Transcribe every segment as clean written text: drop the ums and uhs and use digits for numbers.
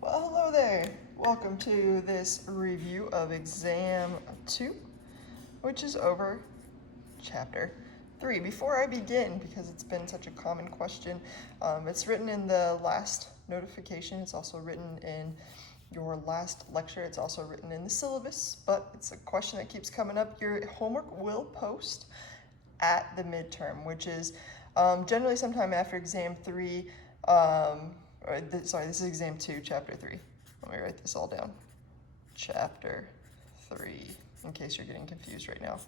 Well, hello there. Welcome to this review of Exam 2, which is over Chapter 3. Before I begin, because it's been such a common question, it's written in the last notification. It's also written in your last lecture. It's also written in the syllabus, but it's a question that keeps coming up. Your homework will post at the midterm, which is generally sometime after Exam 3. Sorry, this is Exam 2, Chapter 3. Let me write this all down. Chapter 3, in case you're getting confused right now.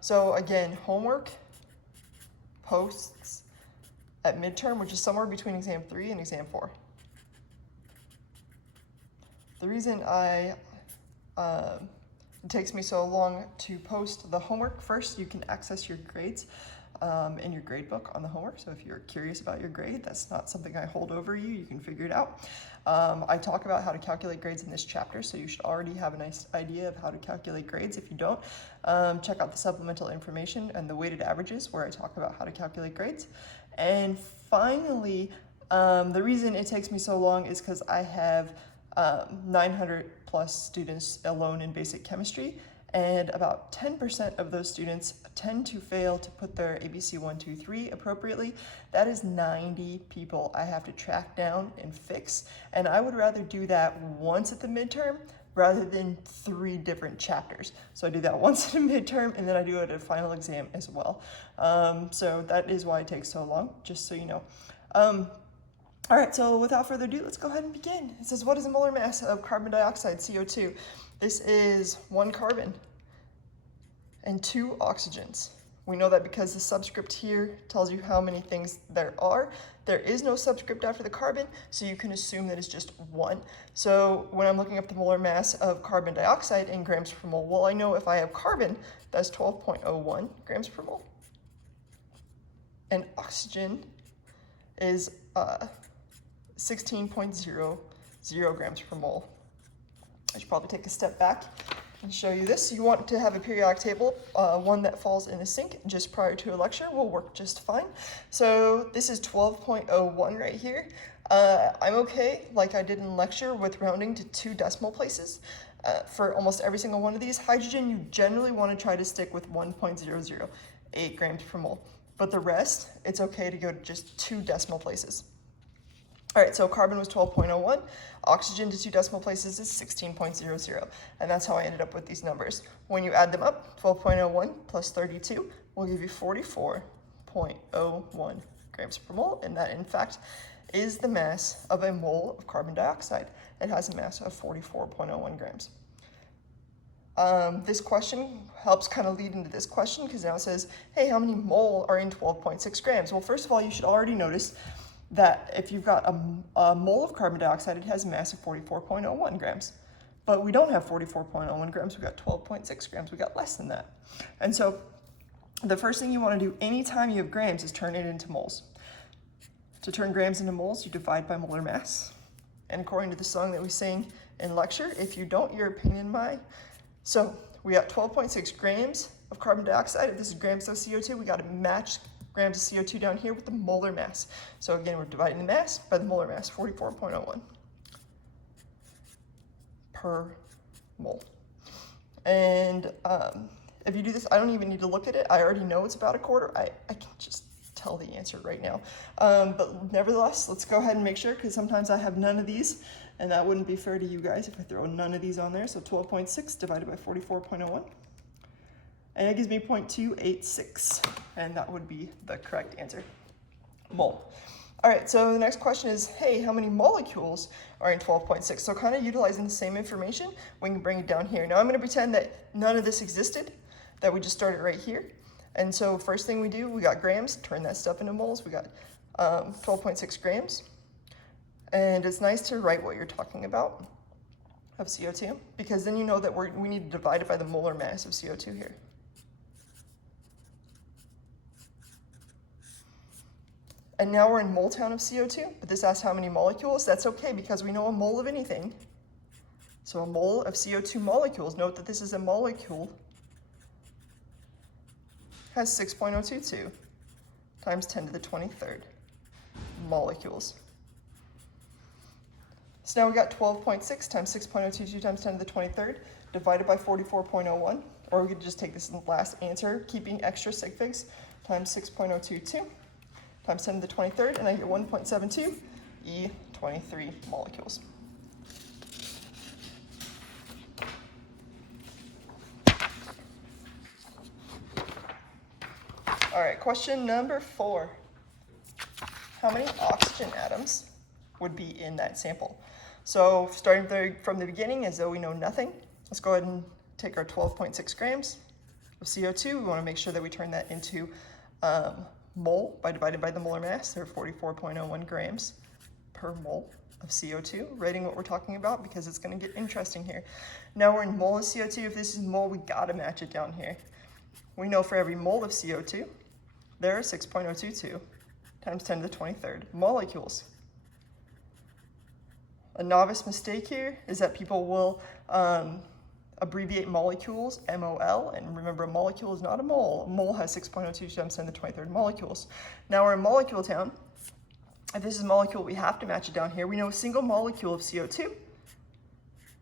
So again, homework posts at midterm, which is somewhere between Exam 3 and Exam 4. The reason it takes me so long to post the homework, first, you can access your grades in your grade book on the homework. So if you're curious about your grade, that's not something I hold over you. You can figure it out. I talk about how to calculate grades in this chapter, so you should already have a nice idea of how to calculate grades. If you don't, check out the supplemental information and the weighted averages where I talk about how to calculate grades. And finally, the reason it takes me so long is because I have 900 plus students alone in basic chemistry, and about 10% of those students tend to fail to put their ABC 1, 2, 3 appropriately. That is 90 people I have to track down and fix, and I would rather do that once at the midterm rather than 3 different chapters. So I do that once at a midterm, and then I do it at a final exam as well. So that is why it takes so long, just so you know. All right, so without further ado, let's go ahead and begin. It says, what is the molar mass of carbon dioxide, CO2? This is 1 carbon and 2 oxygens. We know that because the subscript here tells you how many things there are. There is no subscript after the carbon, so you can assume that it's just 1. So when I'm looking up the molar mass of carbon dioxide in grams per mole, well, I know if I have carbon, that's 12.01 grams per mole. And oxygen is 16.00 grams per mole. I should probably take a step back and show you this. You want to have a periodic table, one that falls in a sink just prior to a lecture will work just fine. So this is 12.01 right here. I'm okay, like I did in lecture, with rounding to 2 decimal places. For almost every single one of these, hydrogen, you generally want to try to stick with 1.008 grams per mole. But the rest, it's okay to go to just 2 decimal places. All right, so carbon was 12.01. Oxygen to 2 decimal places is 16.00. And that's how I ended up with these numbers. When you add them up, 12.01 plus 32 will give you 44.01 grams per mole. And that, in fact, is the mass of a mole of carbon dioxide. It has a mass of 44.01 grams. This question helps kind of lead into this question, because now it says, hey, how many mole are in 12.6 grams? Well, first of all, you should already notice that if you've got a mole of carbon dioxide, it has a mass of 44.01 grams. But we don't have 44.01 grams, we've got 12.6 grams, we got less than that. And so the first thing you want to do anytime you have grams is turn it into moles. To turn grams into moles, you divide by molar mass. And according to the song that we sang in lecture, if you don't, you're a pain in my. So we got 12.6 grams of carbon dioxide. If this is grams of CO2, we got to match grams of CO2 down here with the molar mass. So again, we're dividing the mass by the molar mass, 44.01 per mole. And if you do this, I don't even need to look at it. I already know it's about 1/4. I can just tell the answer right now. But nevertheless, let's go ahead and make sure, because sometimes I have none of these, and that wouldn't be fair to you guys if I throw none of these on there. So 12.6 divided by 44.01. And it gives me 0.286, and that would be the correct answer, mole. All right, so the next question is, hey, how many molecules are in 12.6? So kind of utilizing the same information, we can bring it down here. Now I'm going to pretend that none of this existed, that we just started right here. And so first thing we do, we got grams, turn that stuff into moles. We got 12.6 grams. And it's nice to write what you're talking about of CO2, because then you know that we need to divide it by the molar mass of CO2 here. And now we're in mole count of CO2, but this asks how many molecules. That's okay, because we know a mole of anything. So a mole of CO2 molecules, note that this is a molecule, has 6.022 times 10 to the 23rd molecules. So now we got 12.6 times 6.022 times 10 to the 23rd divided by 44.01, or we could just take this in the last answer, keeping extra sig figs, times 6.022 times 10 to the 23rd, and I get 1.72 E23 molecules. All right, question number 4. How many oxygen atoms would be in that sample? So starting from the beginning, as though we know nothing, let's go ahead and take our 12.6 grams of CO2. We want to make sure that we turn that into mole by divided by the molar mass. They're 44.01 grams per mole of CO2, writing what we're talking about because it's going to get interesting here. Now we're in mole of CO2. If this is mole, we got to match it down here. We know for every mole of CO2, there are 6.022 times 10 to the 23rd molecules. A novice mistake here is that people will abbreviate molecules, MOL, and remember a molecule is not a mole. A mole has 6.02 times 10 to the 23rd molecules. Now we're in molecule town. If this is a molecule, we have to match it down here. We know a single molecule of CO2.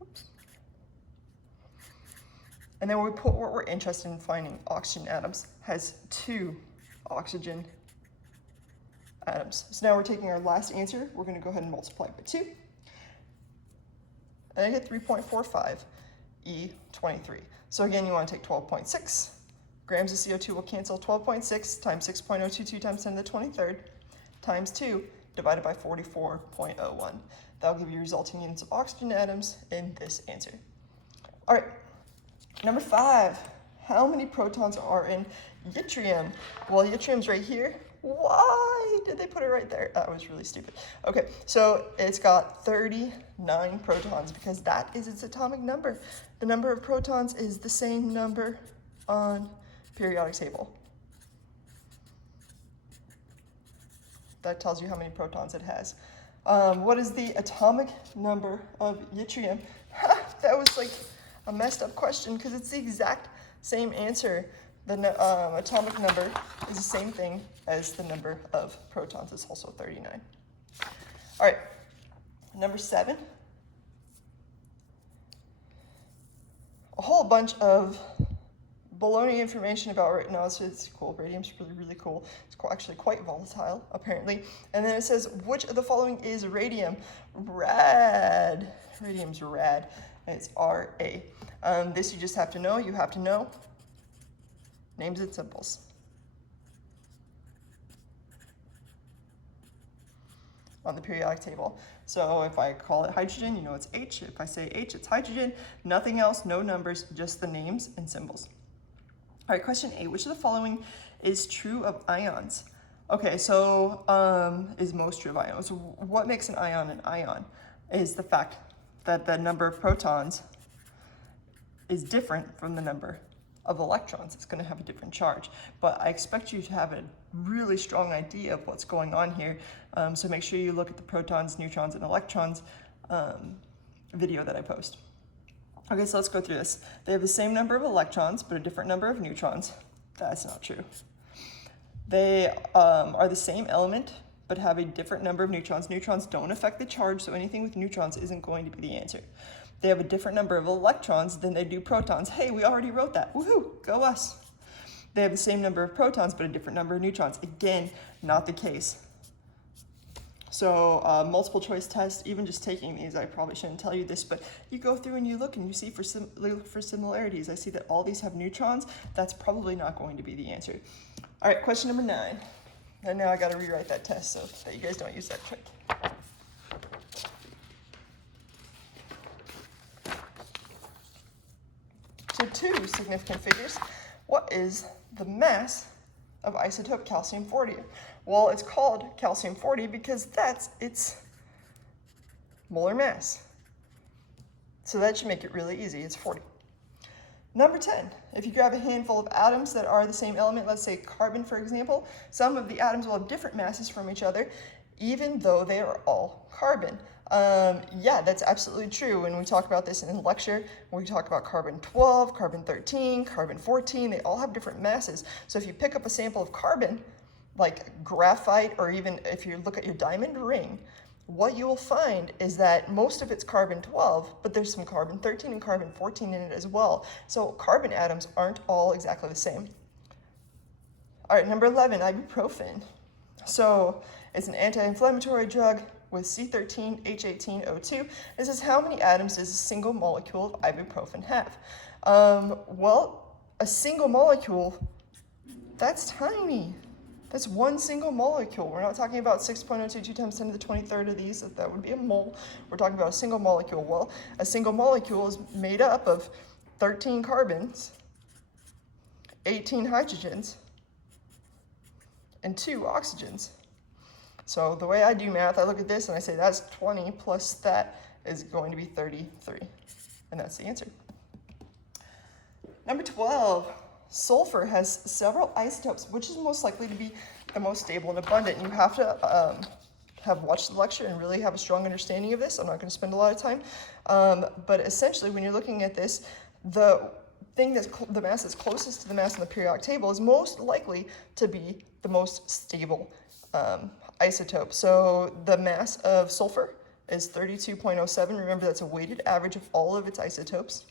Oops. And then we put what we're interested in finding, oxygen atoms, has 2 oxygen atoms. So now we're taking our last answer. We're going to go ahead and multiply by 2. And I get 3.45 E23. So again, you want to take 12.6 grams of CO2 will cancel. 12.6 times 6.022 times 10 to the 23rd times 2 divided by 44.01. That'll give you resulting units of oxygen atoms in this answer. All right, number 5. How many protons are in yttrium? Well, yttrium's right here. Why did they put it right there? That was really stupid. Okay, so it's got 39 protons because that is its atomic number. The number of protons is the same number on periodic table. That tells you how many protons it has. What is the atomic number of yttrium? That was like a messed up question because it's the exact same answer. The atomic number is the same thing as the number of protons. It's also 39. All right, number 7. A whole bunch of baloney information about, no, it's cool. Radium's really, really cool. It's actually quite volatile, apparently. And then it says, which of the following is radium? Rad. Radium's rad, and it's Ra. This you just have to know. You have to know names and symbols. On the periodic table. So if I call it hydrogen, you know it's H. If I say H, it's hydrogen. Nothing else, no numbers, just the names and symbols. All right, question 8. Which of the following is true of ions? Okay, so is most true of ions. So what makes an ion is the fact that the number of protons is different from the number of electrons. It's going to have a different charge, but I expect you to have a really strong idea of what's going on here. So make sure you look at the protons, neutrons, and electrons video that I post. Okay, so let's go through this. They have the same number of electrons, but a different number of neutrons. That's not true. They are the same element, but have a different number of neutrons. Neutrons don't affect the charge, so anything with neutrons isn't going to be the answer. They have a different number of electrons than they do protons. Hey, we already wrote that. Woohoo, go us. They have the same number of protons, but a different number of neutrons. Again, not the case. So multiple choice test, even just taking these, I probably shouldn't tell you this, but you go through and you look and you see for similarities. I see that all these have neutrons. That's probably not going to be the answer. All right, question number 9. And now I got to rewrite that test so that you guys don't use that trick. So 2 significant figures. What is the mass of isotope calcium-40? Well, it's called calcium-40 because that's its molar mass. So that should make it really easy. It's 40. Number 10, if you grab a handful of atoms that are the same element, let's say carbon, for example, some of the atoms will have different masses from each other, even though they are all carbon. Yeah, that's absolutely true. When we talk about this in the lecture, when we talk about carbon 12, carbon 13, carbon 14, they all have different masses. So if you pick up a sample of carbon, like graphite, or even if you look at your diamond ring, what you will find is that most of it's carbon-12, but there's some carbon-13 and carbon-14 in it as well. So carbon atoms aren't all exactly the same. All right, number 11, ibuprofen. So it's an anti-inflammatory drug with C13H18O2. This is how many atoms does a single molecule of ibuprofen have? Well, a single molecule, that's tiny. That's one single molecule. We're not talking about 6.022 times 10 to the 23rd of these. That would be a mole. We're talking about a single molecule. Well, a single molecule is made up of 13 carbons, 18 hydrogens, and 2 oxygens. So the way I do math, I look at this and I say that's 20 plus that is going to be 33. And that's the answer. Number 12. Sulfur has several isotopes, which is most likely to be the most stable and abundant. You have to have watched the lecture and really have a strong understanding of this. I'm not going to spend a lot of time. But essentially, when you're looking at this, the thing that's the mass that's closest to the mass in the periodic table is most likely to be the most stable isotope. So the mass of sulfur is 32.07. Remember, that's a weighted average of all of its isotopes.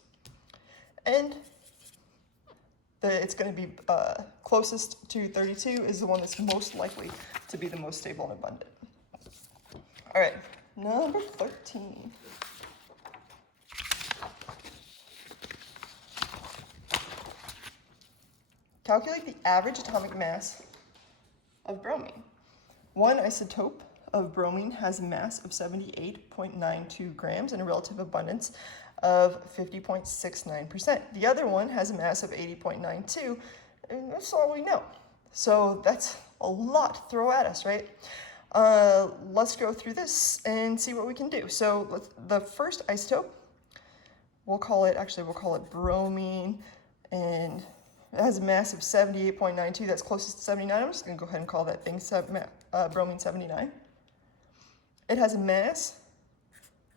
And it's going to be closest to 32 is the one that's most likely to be the most stable and abundant. All right, number 13. Calculate the average atomic mass of bromine. One isotope of bromine has a mass of 78.92 grams and a relative abundance of 50.69%. The other one has a mass of 80.92, and that's all we know. So that's a lot to throw at us, right? Let's go through this and see what we can do. So the first isotope, we'll call it bromine, and it has a mass of 78.92. That's closest to 79. I'm just going to go ahead and call that thing bromine 79. It has a mass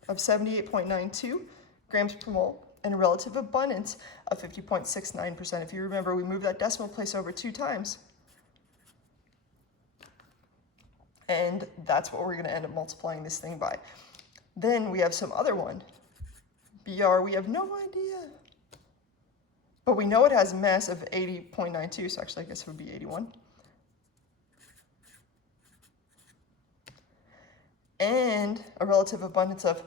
of 78.92 grams per mole and a relative abundance of 50.69%. If you remember, we moved that decimal place over 2 times. And that's what we're going to end up multiplying this thing by. Then we have some other one. Br, we have no idea. But we know it has a mass of 80.92, so actually I guess it would be 81. And a relative abundance of,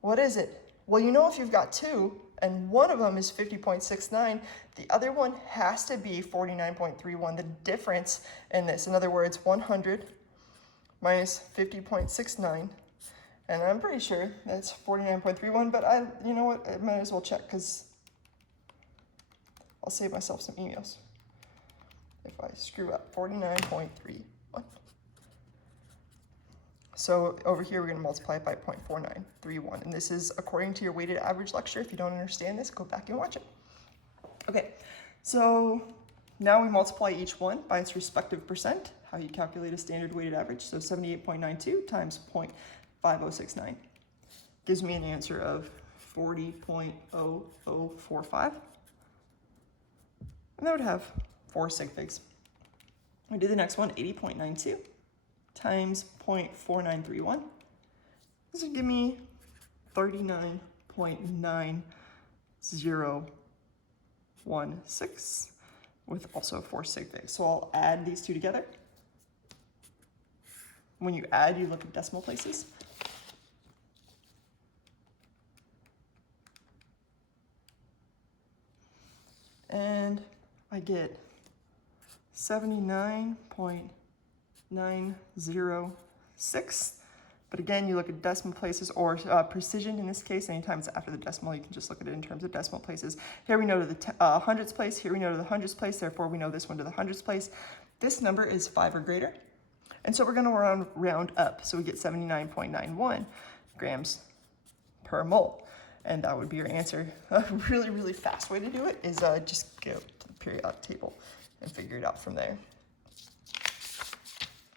what is it? Well, you know if you've got 2, and one of them is 50.69, the other one has to be 49.31. The difference in this, in other words, 100 minus 50.69, and I'm pretty sure that's 49.31, but you know what, I might as well check, because I'll save myself some emails if I screw up. 49.31. So over here, we're going to multiply it by 0.4931. And this is according to your weighted average lecture. If you don't understand this, go back and watch it. Okay, so now we multiply each one by its respective percent, how you calculate a standard weighted average. So 78.92 times 0.5069 gives me an answer of 40.0045. And that would have 4 sig figs. We do the next one, 80.92 times 0.4931. This would give me 39.9016 with also 4 sig figs. So I'll add these two together. When you add, you look at decimal places. And I get 79.906. But again, you look at decimal places or precision in this case. Anytime it's after the decimal, you can just look at it in terms of decimal places. Here we know to the hundredths place. Here we know to the hundredths place. Therefore, we know this one to the hundredths place. This number is 5 or greater. And so we're going to round up. So we get 79.91 grams per mole. And that would be your answer. A really, really fast way to do it is just go to the periodic table and figure it out from there.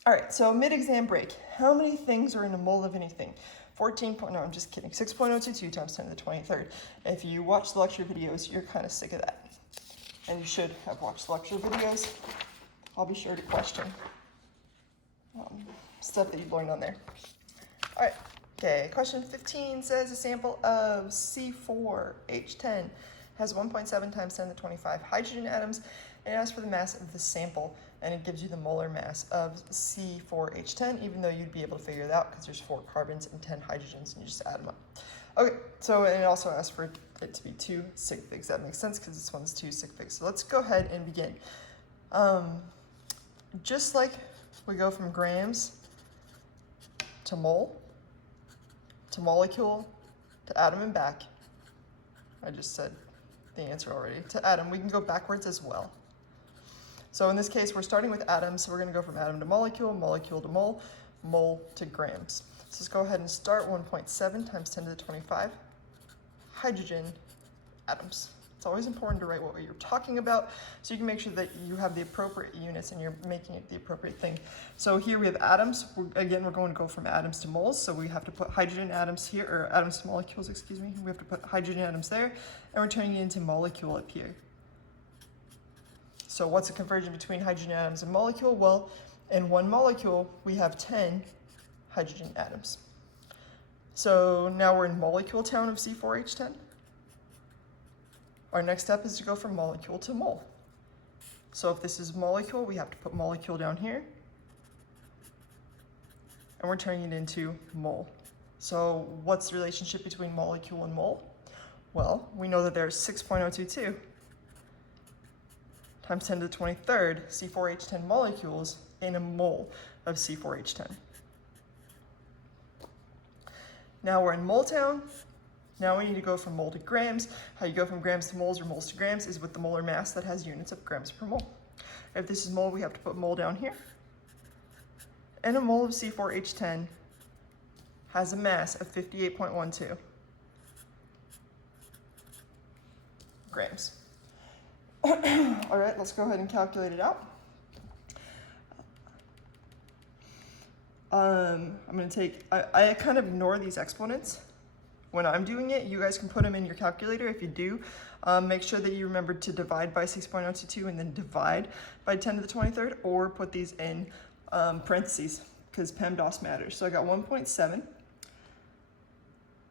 All right, so mid-exam break. How many things are in a mole of anything? no, I'm just kidding. 6.022 times 10 to the 23rd. If you watch the lecture videos, you're kind of sick of that. And you should have watched the lecture videos. I'll be sure to question stuff that you've learned on there. All right, okay, question 15 says a sample of C4H10 has 1.7 times 10 to the 25 hydrogen atoms, and it asks for the mass of the sample, and it gives you the molar mass of C4H10, even though you'd be able to figure it out because there's 4 carbons and 10 hydrogens, and you just add them up. Okay, so and it also asks for it to be 2 sig figs. That makes sense because this one's 2 sig figs. So let's go ahead and begin. Just like we go from grams to mole, to molecule, to atom and back. I just said the answer already. To atom, we can go backwards as well. So in this case, we're starting with atoms, so we're going to go from atom to molecule, molecule to mole, mole to grams. So let's go ahead and start 1.7 times 10 to the 25 hydrogen atoms. It's always important to write what you're talking about so you can make sure that you have the appropriate units and you're making it the appropriate thing. So here we have atoms. Again, we're going to go from atoms to moles, so we have to put hydrogen atoms here, or atoms to molecules, excuse me. We have to put hydrogen atoms there, and we're turning it into molecule up here. So what's the conversion between hydrogen atoms and molecule? Well, in one molecule, we have 10 hydrogen atoms. So now we're in molecule town of C4H10. Our next step is to go from molecule to mole. So if this is molecule, we have to put molecule down here. And we're turning it into mole. So what's the relationship between molecule and mole? Well, we know that there's 6.022 times 10 to the 23rd C4H10 molecules in a mole of C4H10. Now we're in mole town. Now we need to go from mole to grams. How you go from grams to moles or moles to grams is with the molar mass that has units of grams per mole. If this is mole, we have to put mole down here. And a mole of C4H10 has a mass of 58.12 grams. All right, let's go ahead and calculate it out. I'm going to take, I kind of ignore these exponents when I'm doing it. You guys can put them in your calculator. If you do, make sure that you remember to divide by 6.022 and then divide by 10 to the 23rd, or put these in parentheses because PEMDAS matters. So I got 1.7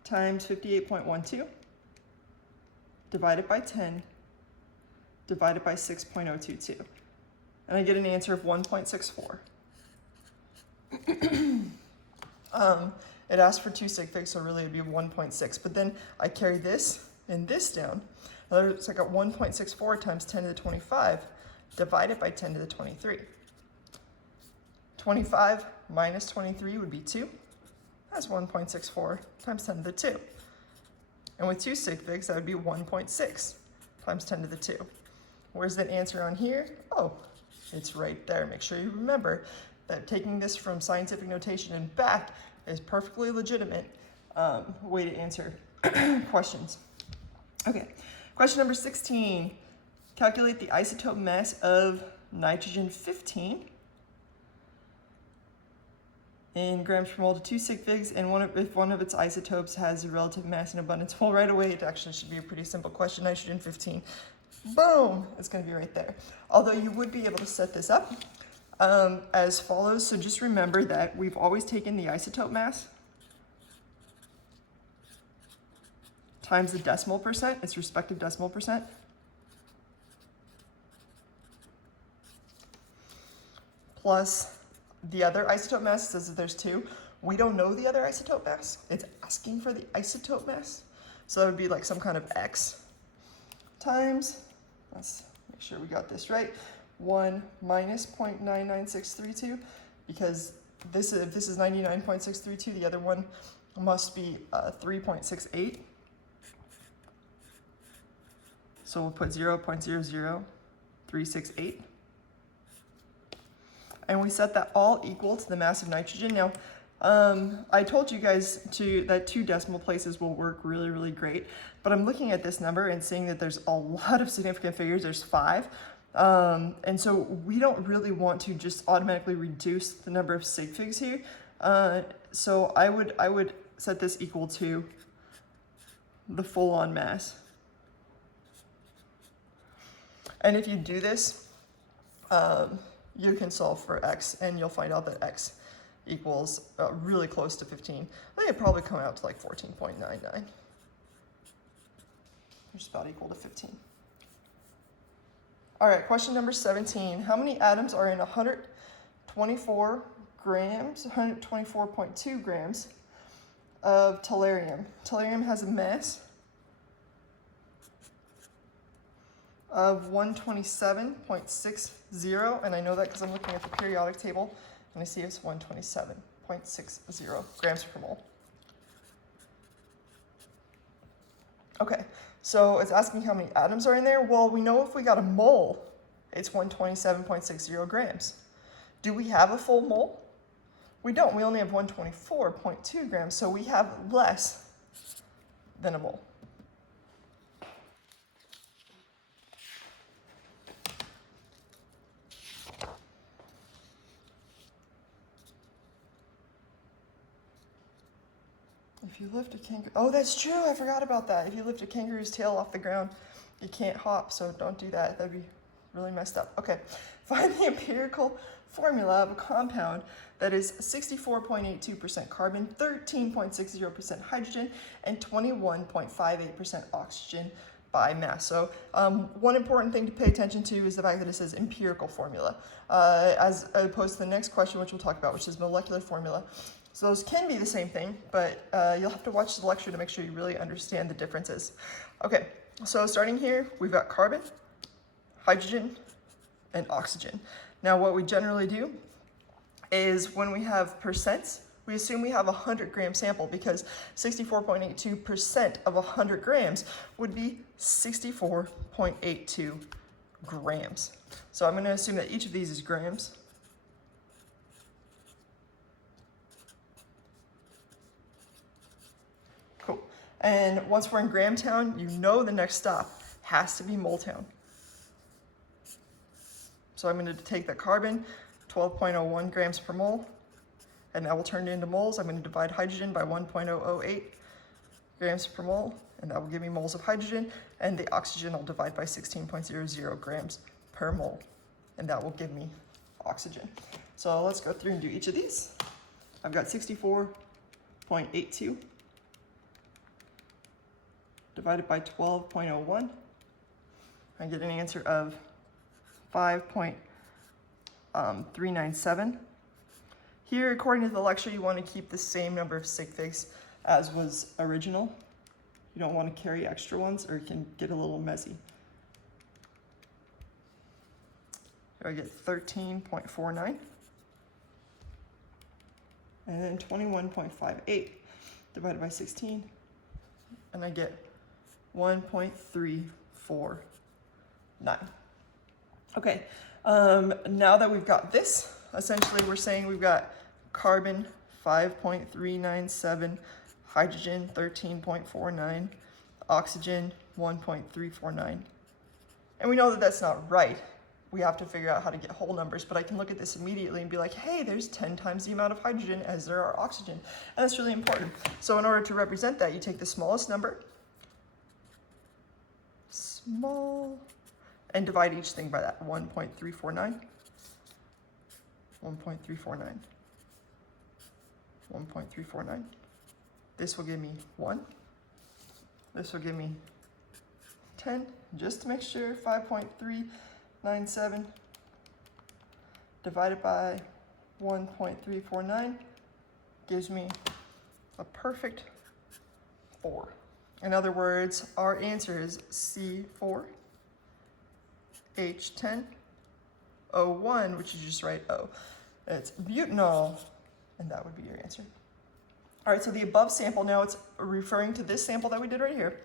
times 58.12 divided by 10 divided by 6.022. And I get an answer of 1.64. It asked for 2 sig figs, so really it'd be 1.6. But then I carry this and this down. So I got 1.64 times 10 to the 25 divided by 10 to the 23. 25 minus 23 would be 2. That's 1.64 times 10 to the 2. And with 2 sig figs, that would be 1.6 times 10 to the 2. Where's that answer on here? Oh, it's right there. Make sure you remember that taking this from scientific notation and back is perfectly legitimate way to answer questions. Okay, question number 16. Calculate the isotope mass of nitrogen 15 in grams per mole to 2 sig figs, and if one of its isotopes has a relative mass and abundance. Well, right away, it actually should be a pretty simple question. Nitrogen 15, boom, it's going to be right there. Although you would be able to set this up as follows. So just remember that we've always taken the isotope mass times the decimal percent, its respective decimal percent, plus the other isotope mass. It says that there's 2. We don't know the other isotope mass. It's asking for the isotope mass. So that would be like some kind of X times, let's make sure we got this right, 1 minus 0.99632, because if this is 99.632, the other one must be 3.68. So we'll put 0.00368. And we set that all equal to the mass of nitrogen. Now, I told you guys that 2 decimal places will work really, really great, but I'm looking at this number and seeing that there's a lot of significant figures. There's 5. And so we don't really want to just automatically reduce the number of sig figs here. So I would set this equal to the full-on mass. And if you do this, you can solve for x, and you'll find out that x equals really close to 15. I think it'd probably come out to like 14.99. Just about equal to 15. All right, question number 17. How many atoms are in 124 grams, 124.2 grams of tellurium? Tellurium has a mass of 127.60, and I know that because I'm looking at the periodic table, and I see it's 127.60 grams per mole. Okay, so it's asking how many atoms are in there. Well, we know if we got a mole, it's 127.60 grams. Do we have a full mole? We don't. We only have 124.2 grams, so we have less than a mole. If you lift a kangaroo, oh, that's true, I forgot about that. If you lift a kangaroo's tail off the ground, you can't hop, so don't do that. That'd be really messed up. Okay, find the empirical formula of a compound that is 64.82% carbon, 13.60% hydrogen, and 21.58% oxygen by mass. So one important thing to pay attention to is the fact that it says empirical formula, as opposed to the next question, which we'll talk about, which is molecular formula. So those can be the same thing, but you'll have to watch the lecture to make sure you really understand the differences. Okay, so starting here, we've got carbon, hydrogen, and oxygen. Now what we generally do is when we have percents, we assume we have a 100-gram sample because 64.82% of 100 grams would be 64.82 grams. So I'm going to assume that each of these is grams. Cool. And once we're in gram town, you know the next stop has to be mole town. So I'm going to take the carbon, 12.01 grams per mole, and that will turn it into moles. I'm going to divide hydrogen by 1.008 grams per mole, and that will give me moles of hydrogen, and the oxygen I'll divide by 16.00 grams per mole, and that will give me oxygen. So let's go through and do each of these. I've got 64.82 divided by 12.01. I get an answer of 5.397. Here, according to the lecture, you want to keep the same number of sig figs as was original. You don't want to carry extra ones or it can get a little messy. Here I get 13.49. And then 21.58 divided by 16. And I get 1.349. Okay, now that we've got this, essentially we're saying we've got carbon 5.397, hydrogen 13.49, oxygen 1.349. And we know that that's not right. We have to figure out how to get whole numbers, but I can look at this immediately and be like, hey, there's 10 times the amount of hydrogen as there are oxygen. And that's really important. So in order to represent that, you take the smallest number, small, and divide each thing by that, 1.349, 1.349, 1.349. This will give me 1. This will give me 10, just to make sure, 5.397 divided by 1.349 gives me a perfect 4. In other words, our answer is C4. H10O1, which you just write O. It's butanol, and that would be your answer. All right, so the above sample, now it's referring to this sample that we did right here,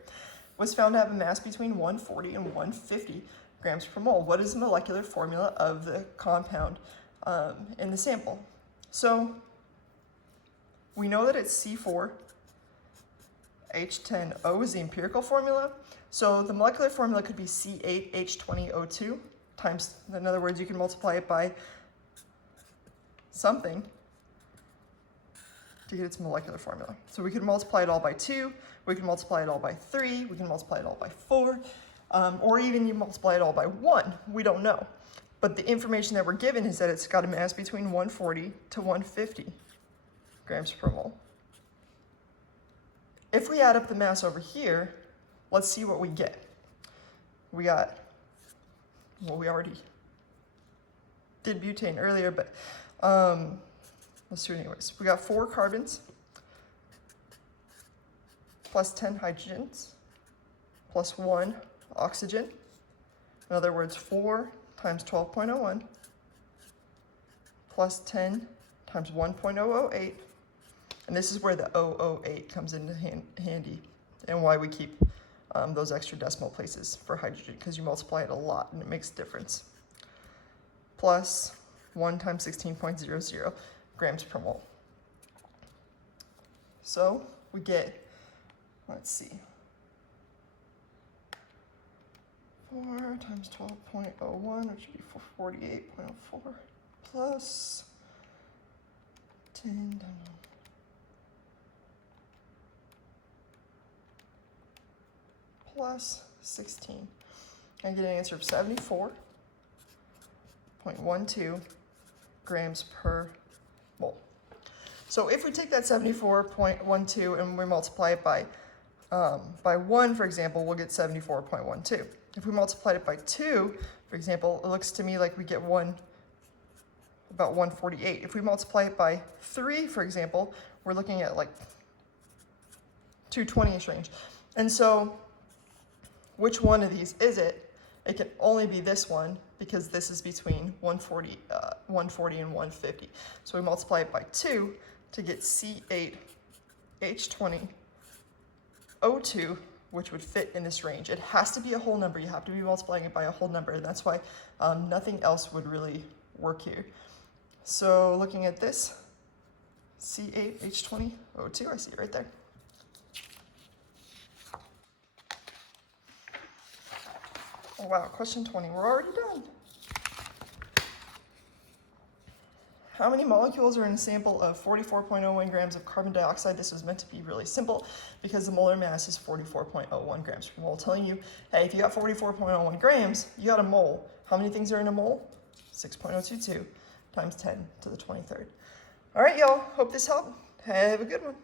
was found to have a mass between 140 and 150 grams per mole. What is the molecular formula of the compound in the sample? So we know that it's C4. H10O is the empirical formula. So the molecular formula could be C8H20O2 times, in other words, you can multiply it by something to get its molecular formula. So we could multiply it all by 2, we can multiply it all by 3, we can multiply it all by 4, or even you multiply it all by 1. We don't know. But the information that we're given is that it's got a mass between 140 to 150 grams per mole. If we add up the mass over here, let's see what we get. We got, well, we already did butane earlier, but let's do it anyways. We got 4 carbons plus 10 hydrogens plus 1 oxygen. In other words, 4 times 12.01 plus 10 times 1.008. And this is where the 008 comes into handy, and why we keep those extra decimal places for hydrogen, because you multiply it a lot and it makes a difference. Plus 1 times 16.00 grams per mole. So we get, let's see, 4 times 12.01, which would be 48.04, plus 10 times plus 16. I get an answer of 74.12 grams per mole. So if we take that 74.12 and we multiply it by 1, for example, we'll get 74.12. If we multiply it by 2, for example, it looks to me like we get about 148. If we multiply it by 3, for example, we're looking at like 220-ish range. And so which one of these is it? It can only be this one, because this is between 140 and 150. So we multiply it by 2 to get C8H20O2, which would fit in this range. It has to be a whole number. You have to be multiplying it by a whole number, and that's why nothing else would really work here. So looking at this, C8H20O2, I see it right there. Oh, wow, question 20, we're already done. How many molecules are in a sample of 44.01 grams of carbon dioxide? This was meant to be really simple because the molar mass is 44.01 grams per mole. Telling you, hey, if you got 44.01 grams, you got a mole. How many things are in a mole? 6.022 times 10 to the 23rd. All right, y'all, hope this helped. Have a good one.